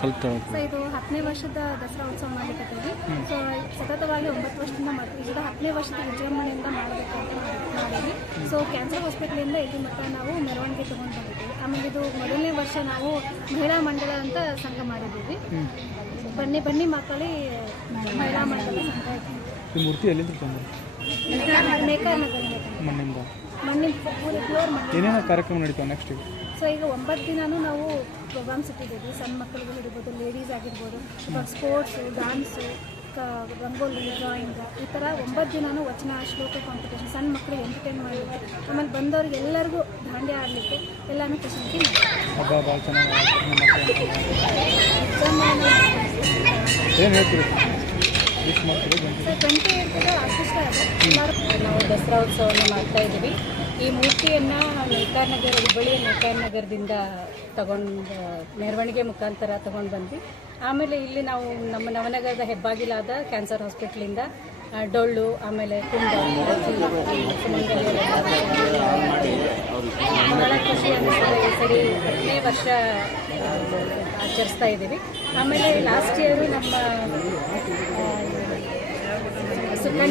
ಸ್ವಲ್ಪ ಸೊ ಇದು ಹತ್ತನೇ ವರ್ಷದ ದಸರಾ ಉತ್ಸವ ಮಾಡಿಕೊಟ್ಟಿದ್ವಿ ಸೊ ಸತತವಾಗಿ ಒಂಬತ್ತು ವರ್ಷದಿಂದ ಮಾಡ್ತೀವಿ. ಈಗ ಹತ್ತನೇ ವರ್ಷದ ವಿಜೃಂಭಣೆಯಿಂದ ಮಾಡಬೇಕು ಅಂತ ಮಾಡಿದ್ವಿ ಸೊ ಕ್ಯಾನ್ಸರ್ ಹಾಸ್ಪಿಟ್ಲಿಂದ ಇಲ್ಲಿ ಮತ್ತೆ ನಾವು ಮೆರವಣಿಗೆ ತೊಗೊಂಡು ಬಂದಿದ್ದೀವಿ. ಆಮೇಲೆ ಇದು ಮೊದಲನೇ ವರ್ಷ ನಾವು ಮಹಿಳಾ ಮಂಡಳ ಅಂತ ಸಂಘ ಮಾಡಿದ್ದೀವಿ. ಬನ್ನಿ ಬನ್ನಿ ಮಕ್ಕಳಿ ಮಹಿಳಾ ಮಂಡಳ ಸಂಘ. ಈ ಮೂರ್ತಿ ಎಲ್ಲಿಂದ ತಂದ್ರು? ನೇಕಾನಗರ ಮಣ್ಣಿಂದ. ಮಣ್ಣಿನ ಪೂರಿ ಪ್ಯೂರ್ ಮಣ್ಣು ಏನೇನು ಕಾರ್ಯಕ್ರಮ ನಡೀತಾವೆ ನೆಕ್ಸ್ಟ್ ಸೊ ಈಗ ಒಂಬತ್ತು ದಿನನೂ ನಾವು ಪ್ರೋಗ್ರಾಮ್ಸ್ ಇಟ್ಟಿದ್ದೀವಿ ಸಣ್ಣ ಮಕ್ಕಳುಗಳು ಇರ್ಬೋದು ಲೇಡೀಸ್ ಆಗಿರ್ಬೋದು ಇವಾಗ ಸ್ಪೋರ್ಟ್ಸು ಡ್ಯಾನ್ಸು ರಂಗೋಲಿ ಡ್ರಾಯಿಂಗ್ ಈ ಥರ ಒಂಬತ್ತು ದಿನವೂ ವಚನ ಶ್ಲೋಕ ಕಾಂಪಿಟೇಷನ್ ಸಣ್ಣ ಮಕ್ಕಳು ಎಂಟರ್ಟೈನ್ ಮಾಡಲಿಕ್ಕೆ ಆಮೇಲೆ ಬಂದವ್ರಿಗೆ ಎಲ್ಲರಿಗೂ ದಾಂಡ್ಯ ಆಡಲಿಕ್ಕೆ ಎಲ್ಲನೂ ಫೆಸಿಲಿಟಿ ಟ್ವೆಂಟಿ ಏಟ್ ಅದೃಷ್ಟ ಇದೆ. ನಾವು ದಸರಾ ಉತ್ಸವವನ್ನು ಮಾಡ್ತಾ ಇದ್ದೀವಿ. ಈ ಮೂರ್ತಿಯನ್ನು ನೇಕಾರ ನಗರ ಹುಬ್ಬಳ್ಳಿಯ ನೇಕಾರ ನಗರದಿಂದ ತಗೊಂಡು ಮೆರವಣಿಗೆ ಮುಖಾಂತರ ತಗೊಂಡು ಬಂದ್ವಿ. ಆಮೇಲೆ ಇಲ್ಲಿ ನಾವು ನಮ್ಮ ನವನಗರದ ಹೆಬ್ಬಾಗಿಲಾದ ಕ್ಯಾನ್ಸರ್ ಹಾಸ್ಪಿಟ್ಲಿಂದ ಡೊಳ್ಳು, ಆಮೇಲೆ ಕುಂಡ ಬಹಳ ಖುಷಿ ಅನಿಸ್ತದೆ ಈ ಸರಿ ಹತ್ತನೇ ವರ್ಷ ಆಚರಿಸ್ತಾ ಇದ್ದೀವಿ. ಆಮೇಲೆ ಲಾಸ್ಟ್ ಇಯರು ನಮ್ಮ